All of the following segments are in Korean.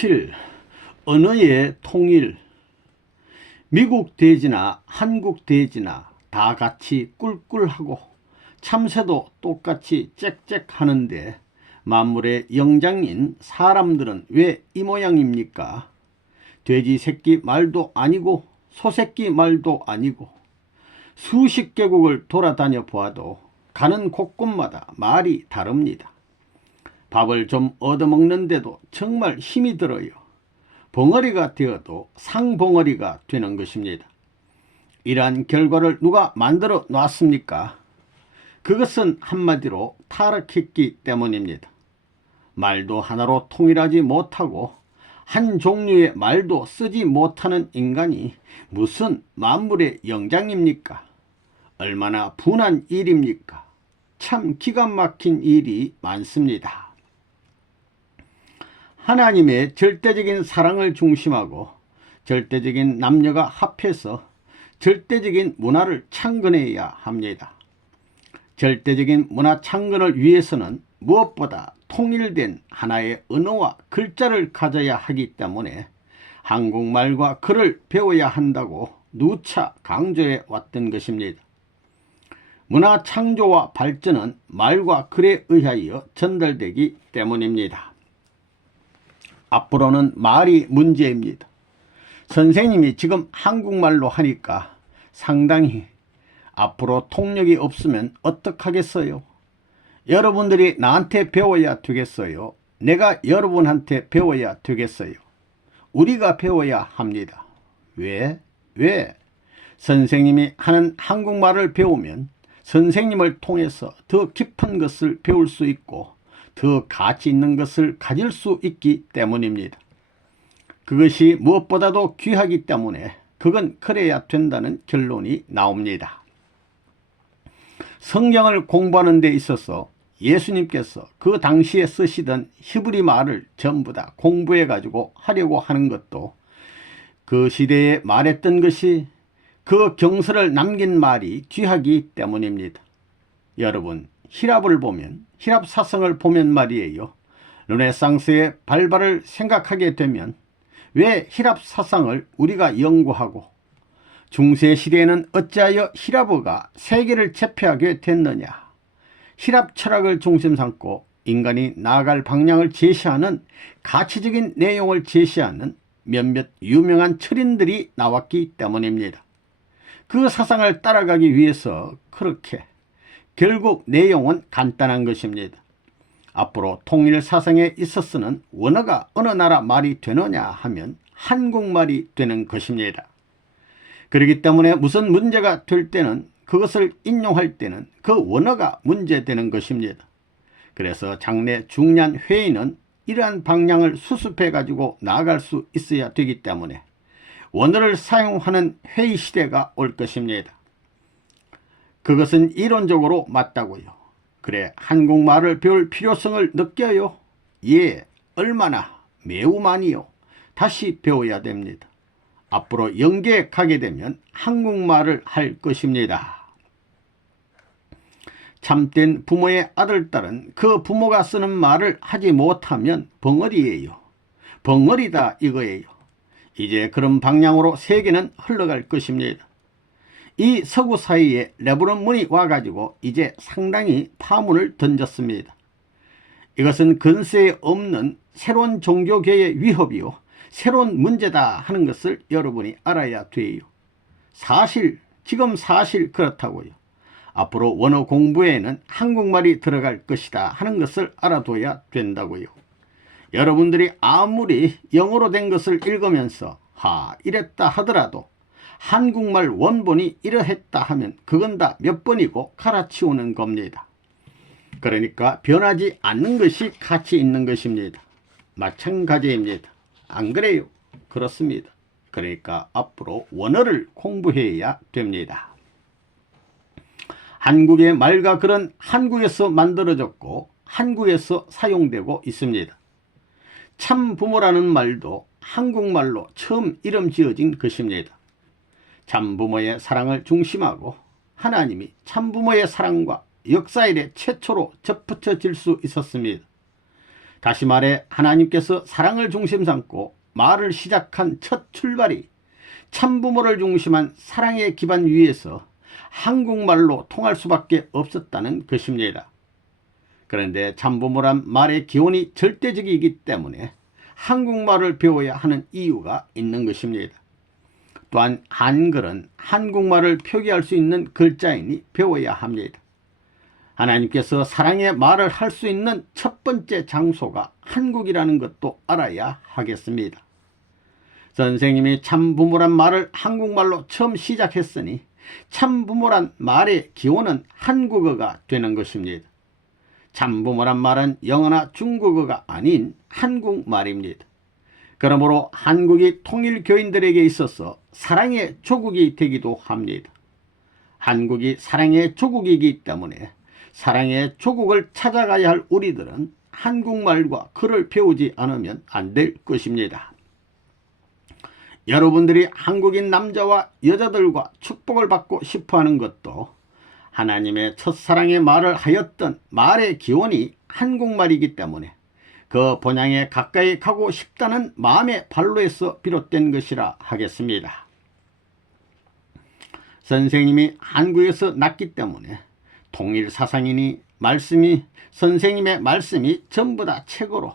7. 언어의 통일. 미국 돼지나 한국 돼지나 다 같이 꿀꿀하고 참새도 똑같이 짹짹 하는데 만물의 영장인 사람들은 왜 이 모양입니까? 돼지 새끼 말도 아니고 소새끼 말도 아니고 수십 개국을 돌아다녀 보아도 가는 곳곳마다 말이 다릅니다. 밥을 좀 얻어먹는데도 정말 힘이 들어요. 벙어리가 되어도 상벙어리가 되는 것입니다. 이러한 결과를 누가 만들어 놨습니까? 그것은 한마디로 타락했기 때문입니다. 말도 하나로 통일하지 못하고 한 종류의 말도 쓰지 못하는 인간이 무슨 만물의 영장입니까? 얼마나 분한 일입니까? 참 기가 막힌 일이 많습니다. 하나님의 절대적인 사랑을 중심하고 절대적인 남녀가 합해서 절대적인 문화를 창건해야 합니다. 절대적인 문화 창건을 위해서는 무엇보다 통일된 하나의 언어와 글자를 가져야 하기 때문에 한국말과 글을 배워야 한다고 누차 강조해 왔던 것입니다. 문화 창조와 발전은 말과 글에 의하여 전달되기 때문입니다. 앞으로는 말이 문제입니다. 선생님이 지금 한국말로 하니까 상당히 앞으로 통역이 없으면 어떡하겠어요? 여러분들이 나한테 배워야 되겠어요? 내가 여러분한테 배워야 되겠어요? 우리가 배워야 합니다. 왜? 선생님이 하는 한국말을 배우면 선생님을 통해서 더 깊은 것을 배울 수 있고 더 가치 있는 것을 가질 수 있기 때문입니다. 그것이 무엇보다도 귀하기 때문에 그건 그래야 된다는 결론이 나옵니다. 성경을 공부하는 데 있어서 예수님께서 그 당시에 쓰시던 히브리 말을 전부 다 공부해 가지고 하려고 하는 것도 그 시대에 말했던 것이 그 경서를 남긴 말이 귀하기 때문입니다. 여러분, 히랍을 보면, 히랍 사성을 보면 말이에요. 르네상스의 발발을 생각하게 되면 왜 히랍 사상을 우리가 연구하고 중세시대에는 어찌하여 히랍어가 세계를 제패하게 됐느냐. 히랍 철학을 중심 삼고 인간이 나아갈 방향을 제시하는 가치적인 내용을 제시하는 몇몇 유명한 철인들이 나왔기 때문입니다. 그 사상을 따라가기 위해서 그렇게 결국 내용은 간단한 것입니다. 앞으로 통일 사상에 있어서는 원어가 어느 나라 말이 되느냐 하면 한국말이 되는 것입니다. 그렇기 때문에 무슨 문제가 될 때는 그것을 인용할 때는 그 원어가 문제되는 것입니다. 그래서 장래 중요한 회의는 이러한 방향을 수습해 가지고 나아갈 수 있어야 되기 때문에 원어를 사용하는 회의 시대가 올 것입니다. 그것은 이론적으로 맞다고요. 그래, 한국말을 배울 필요성을 느껴요? 예, 얼마나, 매우 많이요. 다시 배워야 됩니다. 앞으로 영계에 가게 되면 한국말을 할 것입니다. 참된 부모의 아들, 딸은 그 부모가 쓰는 말을 하지 못하면 벙어리예요. 벙어리다 이거예요. 이제 그런 방향으로 세계는 흘러갈 것입니다. 이 서구 사이에 레브론 문이 와가지고 이제 상당히 파문을 던졌습니다. 이것은 근세에 없는 새로운 종교계의 위협이요, 새로운 문제다 하는 것을 여러분이 알아야 돼요. 지금 사실 그렇다고요. 앞으로 원어 공부에는 한국말이 들어갈 것이다 하는 것을 알아둬야 된다고요. 여러분들이 아무리 영어로 된 것을 읽으면서 이랬다 하더라도 한국말 원본이 이러했다 하면 그건 다 몇 번이고 갈아치우는 겁니다. 그러니까 변하지 않는 것이 가치 있는 것입니다. 마찬가지입니다. 안 그래요? 그렇습니다. 그러니까 앞으로 원어를 공부해야 됩니다. 한국의 말과 글은 한국에서 만들어졌고 한국에서 사용되고 있습니다. 참 부모라는 말도 한국말로 처음 이름 지어진 것입니다. 참부모의 사랑을 중심하고 하나님이 참부모의 사랑과 역사 이래 최초로 접붙여질 수 있었습니다. 다시 말해 하나님께서 사랑을 중심 삼고 말을 시작한 첫 출발이 참부모를 중심한 사랑의 기반 위에서 한국말로 통할 수밖에 없었다는 것입니다. 그런데 참부모란 말의 기원이 절대적이기 때문에 한국말을 배워야 하는 이유가 있는 것입니다. 또한 한글은 한국말을 표기할 수 있는 글자이니 배워야 합니다. 하나님께서 사랑의 말을 할 수 있는 첫 번째 장소가 한국이라는 것도 알아야 하겠습니다. 선생님이 참부모란 말을 한국말로 처음 시작했으니 참부모란 말의 기원은 한국어가 되는 것입니다. 참부모란 말은 영어나 중국어가 아닌 한국말입니다. 그러므로 한국이 통일교인들에게 있어서 사랑의 조국이 되기도 합니다. 한국이 사랑의 조국이기 때문에 사랑의 조국을 찾아가야 할 우리들은 한국말과 글을 배우지 않으면 안 될 것입니다. 여러분들이 한국인 남자와 여자들과 축복을 받고 싶어하는 것도 하나님의 첫사랑의 말을 하였던 말의 기원이 한국말이기 때문에 그 본향에 가까이 가고 싶다는 마음의 발로에서 비롯된 것이라 하겠습니다. 선생님이 한국에서 났기 때문에 통일사상이니 선생님의 말씀이 전부 다 책으로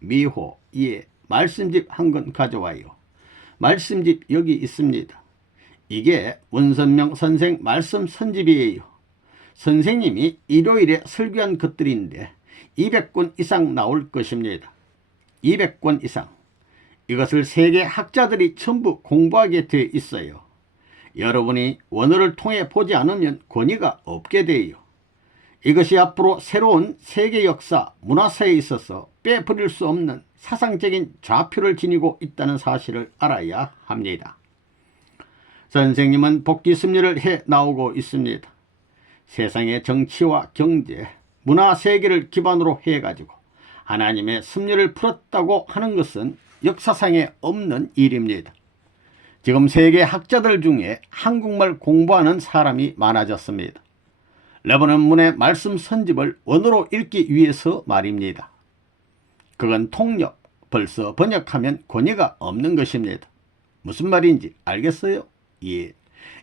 미호, 예, 말씀집 한 권 가져와요. 말씀집 여기 있습니다. 이게 문선명 선생 말씀 선집이에요. 선생님이 일요일에 설교한 것들인데 200권 이상 나올 것입니다. 200권 이상. 이것을 세계 학자들이 전부 공부하게 되어 있어요. 여러분이 원어를 통해 보지 않으면 권위가 없게 돼요. 이것이 앞으로 새로운 세계 역사, 문화사에 있어서 빼버릴 수 없는 사상적인 좌표를 지니고 있다는 사실을 알아야 합니다. 선생님은 복귀 습리를 해 나오고 있습니다. 세상의 정치와 경제, 문화 세계를 기반으로 해가지고 하나님의 섭리를 풀었다고 하는 것은 역사상에 없는 일입니다. 지금 세계 학자들 중에 한국말 공부하는 사람이 많아졌습니다. 레버넌 문의 말씀 선집을 원어로 읽기 위해서 말입니다. 그건 통역, 벌써 번역하면 권위가 없는 것입니다. 무슨 말인지 알겠어요? 예.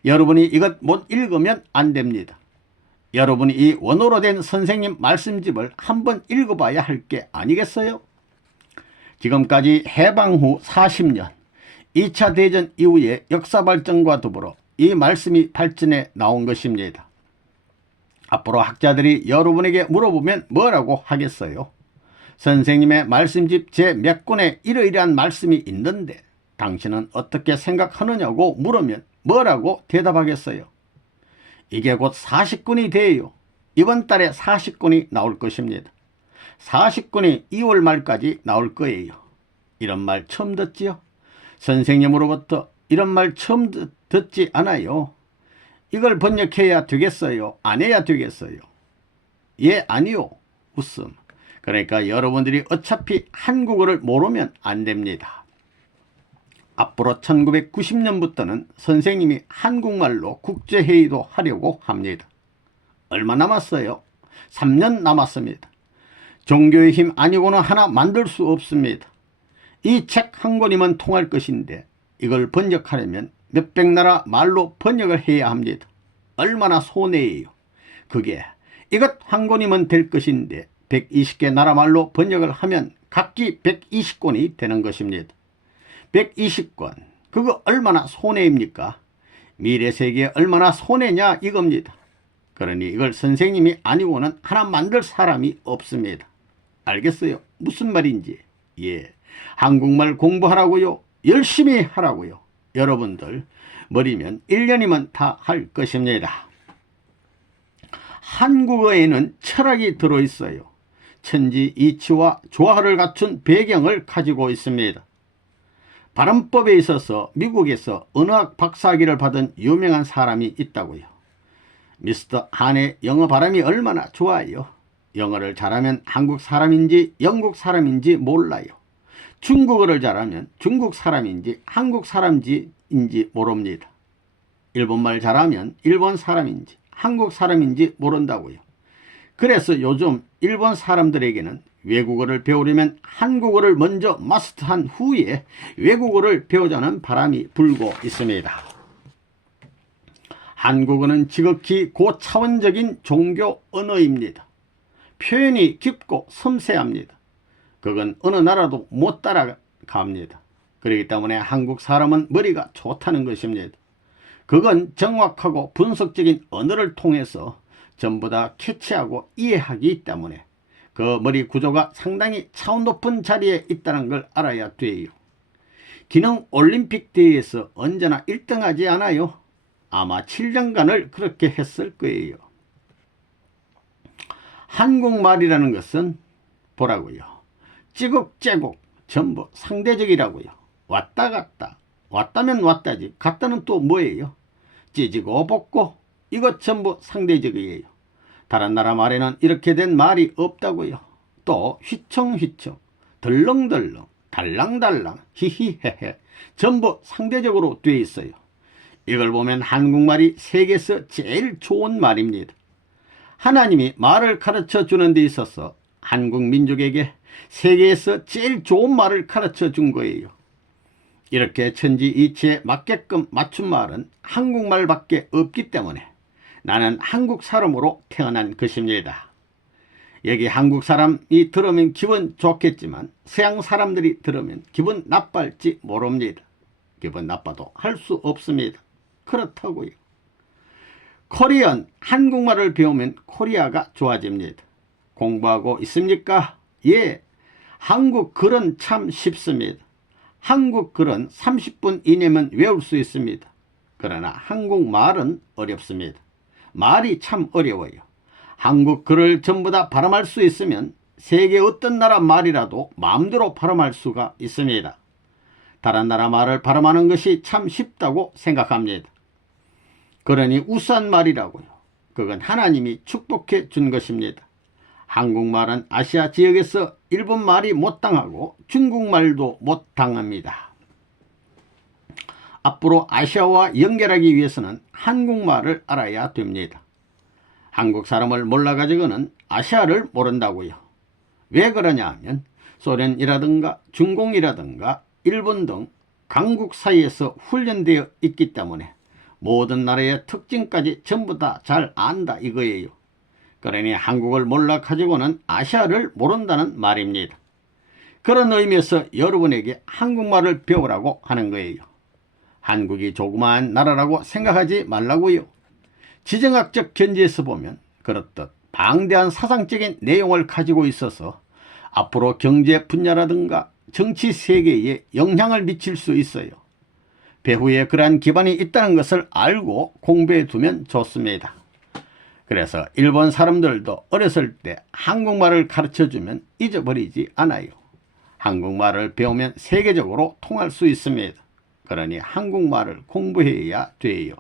여러분이 이것 못 읽으면 안 됩니다. 여러분이 이 원어로 된 선생님 말씀집을 한번 읽어봐야 할 게 아니겠어요? 지금까지 해방 후 40년, 2차 대전 이후의 역사 발전과 더불어 이 말씀이 발전해 나온 것입니다. 앞으로 학자들이 여러분에게 물어보면 뭐라고 하겠어요? 선생님의 말씀집 제 몇 권에 이러이러한 말씀이 있는데 당신은 어떻게 생각하느냐고 물으면 뭐라고 대답하겠어요? 이게 곧 40권이 돼요. 이번 달에 40권이 나올 것입니다. 40권이 2월 말까지 나올 거예요. 이런 말 처음 듣지요? 선생님으로부터 이런 말 처음 듣지 않아요. 이걸 번역해야 되겠어요? 안 해야 되겠어요? 예, 아니요. 웃음. 그러니까 여러분들이 어차피 한국어를 모르면 안 됩니다. 앞으로 1990년부터는 선생님이 한국말로 국제회의도 하려고 합니다. 얼마 남았어요? 3년 남았습니다. 종교의 힘 아니고는 하나 만들 수 없습니다. 이 책 한 권이면 통할 것인데 이걸 번역하려면 몇백 나라 말로 번역을 해야 합니다. 얼마나 손해예요. 그게 이것 한 권이면 될 것인데 120개 나라 말로 번역을 하면 각기 120권이 되는 것입니다. 120권, 그거 얼마나 손해입니까? 미래 세계에 얼마나 손해냐 이겁니다. 그러니 이걸 선생님이 아니고는 하나 만들 사람이 없습니다. 알겠어요? 무슨 말인지. 예, 한국말 공부하라고요. 열심히 하라고요. 여러분들 머리면 1년이면 다 할 것입니다. 한국어에는 철학이 들어있어요. 천지 이치와 조화를 갖춘 배경을 가지고 있습니다. 발음법에 있어서 미국에서 언어학 박사학위를 받은 유명한 사람이 있다고요. 미스터 한의 영어 발음이 얼마나 좋아요. 영어를 잘하면 한국 사람인지 영국 사람인지 몰라요. 중국어를 잘하면 중국 사람인지 한국 사람인지 모릅니다. 일본말 잘하면 일본 사람인지 한국 사람인지 모른다고요. 그래서 요즘 일본 사람들에게는 외국어를 배우려면 한국어를 먼저 마스터한 후에 외국어를 배우자는 바람이 불고 있습니다. 한국어는 지극히 고차원적인 종교 언어입니다. 표현이 깊고 섬세합니다. 그건 어느 나라도 못 따라갑니다. 그렇기 때문에 한국 사람은 머리가 좋다는 것입니다. 그건 정확하고 분석적인 언어를 통해서 전부 다 캐치하고 이해하기 때문에 그 머리 구조가 상당히 차원 높은 자리에 있다는 걸 알아야 돼요. 기능 올림픽 대회에서 언제나 1등하지 않아요. 아마 7년간을 그렇게 했을 거예요. 한국말이라는 것은 보라고요. 찌국째국 전부 상대적이라고요. 왔다 갔다. 왔다면 왔다지. 갔다는 또 뭐예요? 찌지고 볶고 이것 전부 상대적이에요. 다른 나라 말에는 이렇게 된 말이 없다고요. 또 휘청휘청, 덜렁덜렁, 달랑달랑, 히히헤헤 전부 상대적으로 돼 있어요. 이걸 보면 한국말이 세계에서 제일 좋은 말입니다. 하나님이 말을 가르쳐 주는 데 있어서 한국 민족에게 세계에서 제일 좋은 말을 가르쳐 준 거예요. 이렇게 천지이치에 맞게끔 맞춘 말은 한국말밖에 없기 때문에 나는 한국 사람으로 태어난 것입니다. 여기 한국 사람이 들으면 기분 좋겠지만 서양 사람들이 들으면 기분 나빠할지 모릅니다. 기분 나빠도 할 수 없습니다. 그렇다고요. 코리안, 한국말을 배우면 코리아가 좋아집니다. 공부하고 있습니까? 예, 한국 글은 참 쉽습니다. 한국 글은 30분 이내면 외울 수 있습니다. 그러나 한국말은 어렵습니다. 말이 참 어려워요. 한국 글을 전부 다 발음할 수 있으면 세계 어떤 나라 말이라도 마음대로 발음할 수가 있습니다. 다른 나라 말을 발음하는 것이 참 쉽다고 생각합니다. 그러니 우수한 말이라고요. 그건 하나님이 축복해 준 것입니다. 한국말은 아시아 지역에서 일본말이 못 당하고 중국말도 못 당합니다. 앞으로 아시아와 연결하기 위해서는 한국말을 알아야 됩니다. 한국 사람을 몰라가지고는 아시아를 모른다고요. 왜 그러냐 하면 소련이라든가 중공이라든가 일본 등 강국 사이에서 훈련되어 있기 때문에 모든 나라의 특징까지 전부 다 잘 안다 이거예요. 그러니 한국을 몰라 가지고는 아시아를 모른다는 말입니다. 그런 의미에서 여러분에게 한국말을 배우라고 하는 거예요. 한국이 조그마한 나라라고 생각하지 말라고요. 지정학적 견지에서 보면 그렇듯 방대한 사상적인 내용을 가지고 있어서 앞으로 경제 분야라든가 정치 세계에 영향을 미칠 수 있어요. 배후에 그러한 기반이 있다는 것을 알고 공부해 두면 좋습니다. 그래서 일본 사람들도 어렸을 때 한국말을 가르쳐주면 잊어버리지 않아요. 한국말을 배우면 세계적으로 통할 수 있습니다. 그러니 한국말을 공부해야 돼요.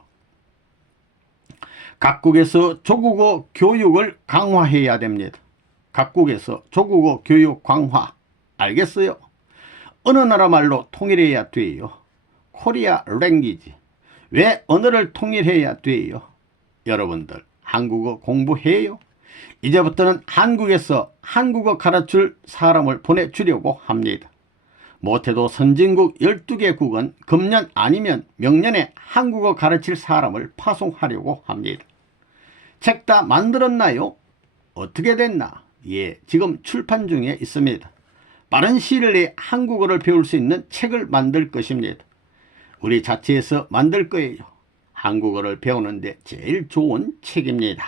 각국에서 조국어 교육을 강화해야 됩니다. 각국에서 조국어 교육 강화. 알겠어요? 어느 나라 말로 통일해야 돼요. 코리아 랭귀지. 왜 언어를 통일해야 돼요? 여러분들 한국어 공부해요? 이제부터는 한국에서 한국어 가르칠 사람을 보내주려고 합니다. 못해도 선진국 12개국은 금년 아니면 명년에 한국어 가르칠 사람을 파송하려고 합니다. 책 다 만들었나요? 어떻게 됐나? 예, 지금 출판 중에 있습니다. 빠른 시일 내에 한국어를 배울 수 있는 책을 만들 것입니다. 우리 자체에서 만들 거예요. 한국어를 배우는데 제일 좋은 책입니다.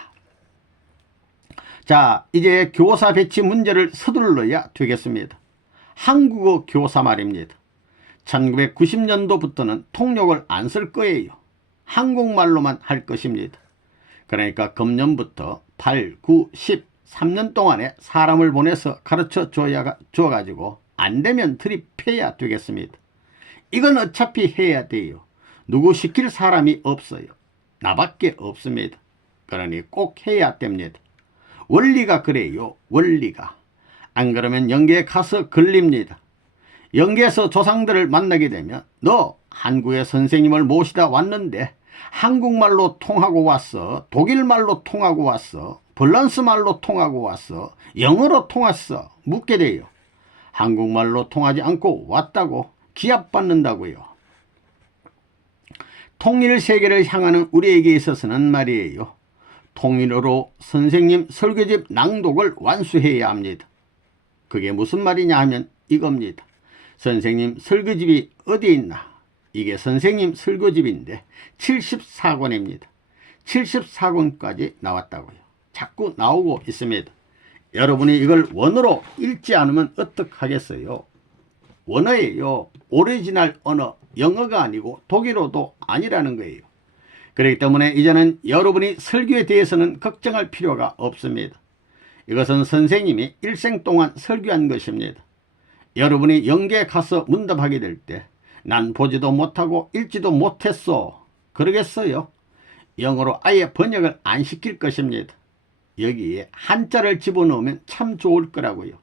자, 이제 교사 배치 문제를 서둘러야 되겠습니다. 한국어 교사 말입니다. 1990년도부터는 통역을 안 쓸 거예요. 한국말로만 할 것입니다. 그러니까 금년부터 8, 9, 10, 3년 동안에 사람을 보내서 가르쳐 줘가지고 안 되면 드립해야 되겠습니다. 이건 어차피 해야 돼요. 누구 시킬 사람이 없어요. 나밖에 없습니다. 그러니 꼭 해야 됩니다. 원리가 그래요. 원리가. 안 그러면 영계에 가서 걸립니다. 영계에서 조상들을 만나게 되면 너 한국의 선생님을 모시다 왔는데 한국말로 통하고 왔어? 독일말로 통하고 왔어? 밸런스 말로 통하고 왔어? 영어로 통했어? 묻게 돼요. 한국말로 통하지 않고 왔다고 기합받는다고요. 통일 세계를 향하는 우리에게 있어서는 말이에요. 통일어로 선생님 설교집 낭독을 완수해야 합니다. 그게 무슨 말이냐 하면 이겁니다. 선생님 설교집이 어디 있나? 이게 선생님 설교집인데 74권입니다. 74권까지 나왔다고요. 자꾸 나오고 있습니다. 여러분이 이걸 원어로 읽지 않으면 어떡하겠어요? 원어예요. 오리지널 언어, 영어가 아니고 독일어도 아니라는 거예요. 그렇기 때문에 이제는 여러분이 설교에 대해서는 걱정할 필요가 없습니다. 이것은 선생님이 일생 동안 설교한 것입니다. 여러분이 영계에 가서 문답하게 될 때 난 보지도 못하고 읽지도 못했어 그러겠어요? 영어로 아예 번역을 안 시킬 것입니다. 여기에 한자를 집어넣으면 참 좋을 거라고요.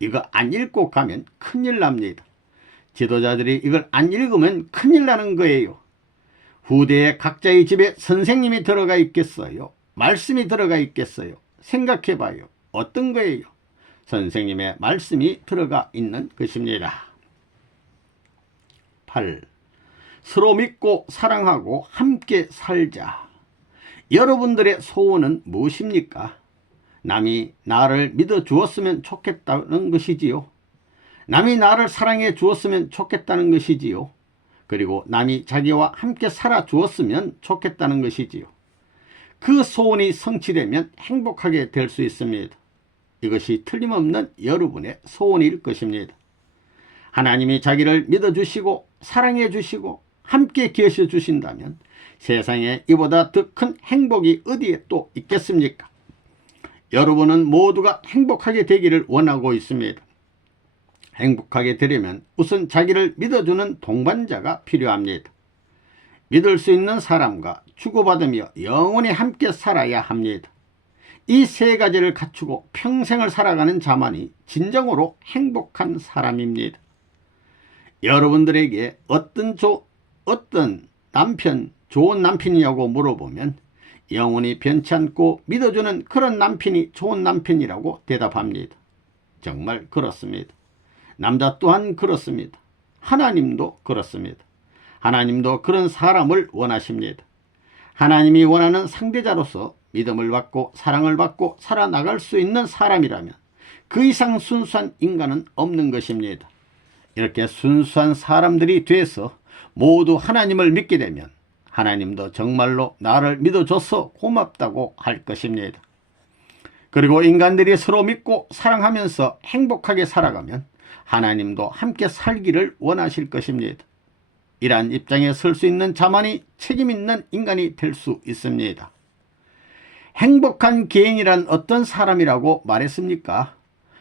이거 안 읽고 가면 큰일 납니다. 지도자들이 이걸 안 읽으면 큰일 나는 거예요. 후대에 각자의 집에 선생님이 들어가 있겠어요? 말씀이 들어가 있겠어요? 생각해봐요. 어떤 거예요? 선생님의 말씀이 들어가 있는 것입니다. 8. 서로 믿고 사랑하고 함께 살자. 여러분들의 소원은 무엇입니까? 남이 나를 믿어 주었으면 좋겠다는 것이지요. 남이 나를 사랑해 주었으면 좋겠다는 것이지요. 그리고 남이 자기와 함께 살아 주었으면 좋겠다는 것이지요. 그 소원이 성취되면 행복하게 될 수 있습니다. 이것이 틀림없는 여러분의 소원일 것입니다. 하나님이 자기를 믿어주시고 사랑해주시고 함께 계셔주신다면 세상에 이보다 더 큰 행복이 어디에 또 있겠습니까? 여러분은 모두가 행복하게 되기를 원하고 있습니다. 행복하게 되려면 우선 자기를 믿어주는 동반자가 필요합니다. 믿을 수 있는 사람과 주고받으며 영원히 함께 살아야 합니다. 이 세 가지를 갖추고 평생을 살아가는 자만이 진정으로 행복한 사람입니다. 여러분들에게 어떤 남편, 좋은 남편이냐고 물어보면 영원히 변치 않고 믿어주는 그런 남편이 좋은 남편이라고 대답합니다. 정말 그렇습니다. 남자 또한 그렇습니다. 하나님도 그렇습니다. 하나님도 그런 사람을 원하십니다. 하나님이 원하는 상대자로서 믿음을 받고 사랑을 받고 살아나갈 수 있는 사람이라면 그 이상 순수한 인간은 없는 것입니다. 이렇게 순수한 사람들이 돼서 모두 하나님을 믿게 되면 하나님도 정말로 나를 믿어줘서 고맙다고 할 것입니다. 그리고 인간들이 서로 믿고 사랑하면서 행복하게 살아가면 하나님도 함께 살기를 원하실 것입니다. 이러한 입장에 설 수 있는 자만이 책임 있는 인간이 될 수 있습니다. 행복한 개인이란 어떤 사람이라고 말했습니까?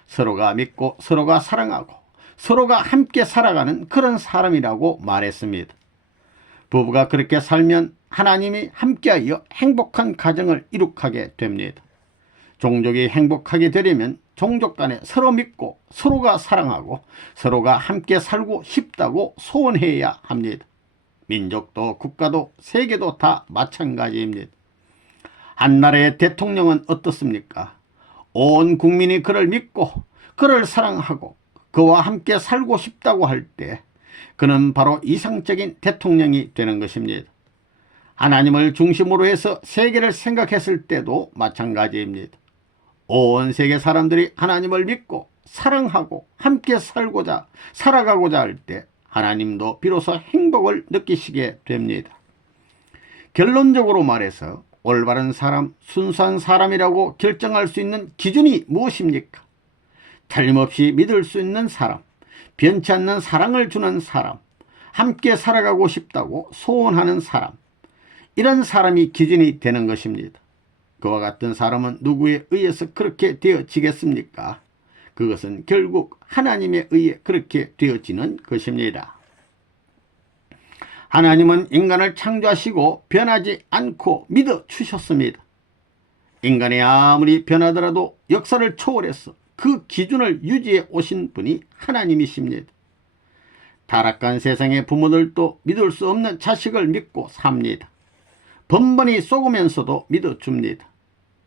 서로가 믿고 서로가 사랑하고 서로가 함께 살아가는 그런 사람이라고 말했습니다. 부부가 그렇게 살면 하나님이 함께하여 행복한 가정을 이룩하게 됩니다. 종족이 행복하게 되려면 종족 간에 서로 믿고 서로가 사랑하고 서로가 함께 살고 싶다고 소원해야 합니다. 민족도 국가도 세계도 다 마찬가지입니다. 한 나라의 대통령은 어떻습니까? 온 국민이 그를 믿고 그를 사랑하고 그와 함께 살고 싶다고 할 때 그는 바로 이상적인 대통령이 되는 것입니다. 하나님을 중심으로 해서 세계를 생각했을 때도 마찬가지입니다. 온 세계 사람들이 하나님을 믿고 사랑하고 함께 살고자 살아가고자 할 때 하나님도 비로소 행복을 느끼시게 됩니다. 결론적으로 말해서 올바른 사람, 순수한 사람이라고 결정할 수 있는 기준이 무엇입니까? 틀림없이 믿을 수 있는 사람, 변치 않는 사랑을 주는 사람, 함께 살아가고 싶다고 소원하는 사람, 이런 사람이 기준이 되는 것입니다. 그와 같은 사람은 누구에 의해서 그렇게 되어지겠습니까? 그것은 결국 하나님에 의해 그렇게 되어지는 것입니다. 하나님은 인간을 창조하시고 변하지 않고 믿어주셨습니다. 인간이 아무리 변하더라도 역사를 초월해서 그 기준을 유지해 오신 분이 하나님이십니다. 타락한 세상의 부모들도 믿을 수 없는 자식을 믿고 삽니다. 번번이 속으면서도 믿어줍니다.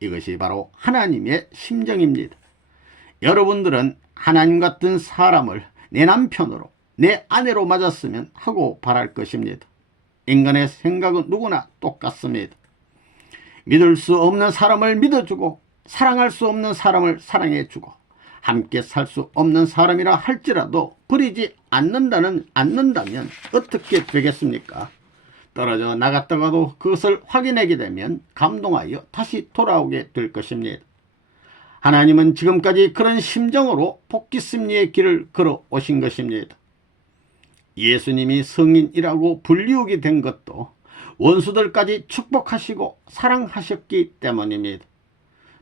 이것이 바로 하나님의 심정입니다. 여러분들은 하나님 같은 사람을 내 남편으로, 내 아내로 맞았으면 하고 바랄 것입니다. 인간의 생각은 누구나 똑같습니다. 믿을 수 없는 사람을 믿어주고 사랑할 수 없는 사람을 사랑해주고 함께 살 수 없는 사람이라 할지라도 버리지 않는다면 어떻게 되겠습니까? 떨어져 나갔다가도 그것을 확인하게 되면 감동하여 다시 돌아오게 될 것입니다. 하나님은 지금까지 그런 심정으로 복지 승리의 길을 걸어 오신 것입니다. 예수님이 성인이라고 불리우게 된 것도 원수들까지 축복하시고 사랑하셨기 때문입니다.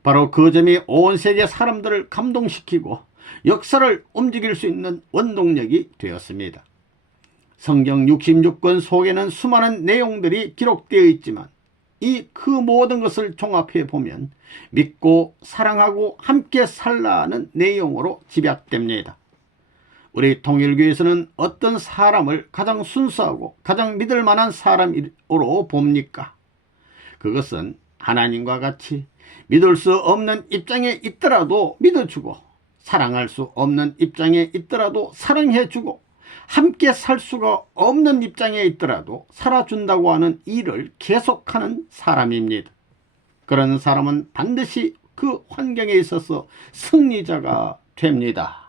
바로 그 점이 온 세계 사람들을 감동시키고 역사를 움직일 수 있는 원동력이 되었습니다. 성경 66권 속에는 수많은 내용들이 기록되어 있지만 이 그 모든 것을 종합해 보면 믿고 사랑하고 함께 살라는 내용으로 집약됩니다. 우리 통일교에서는 어떤 사람을 가장 순수하고 가장 믿을 만한 사람으로 봅니까? 그것은 하나님과 같이 믿을 수 없는 입장에 있더라도 믿어주고 사랑할 수 없는 입장에 있더라도 사랑해주고 함께 살 수가 없는 입장에 있더라도 살아준다고 하는 일을 계속하는 사람입니다. 그런 사람은 반드시 그 환경에 있어서 승리자가 됩니다.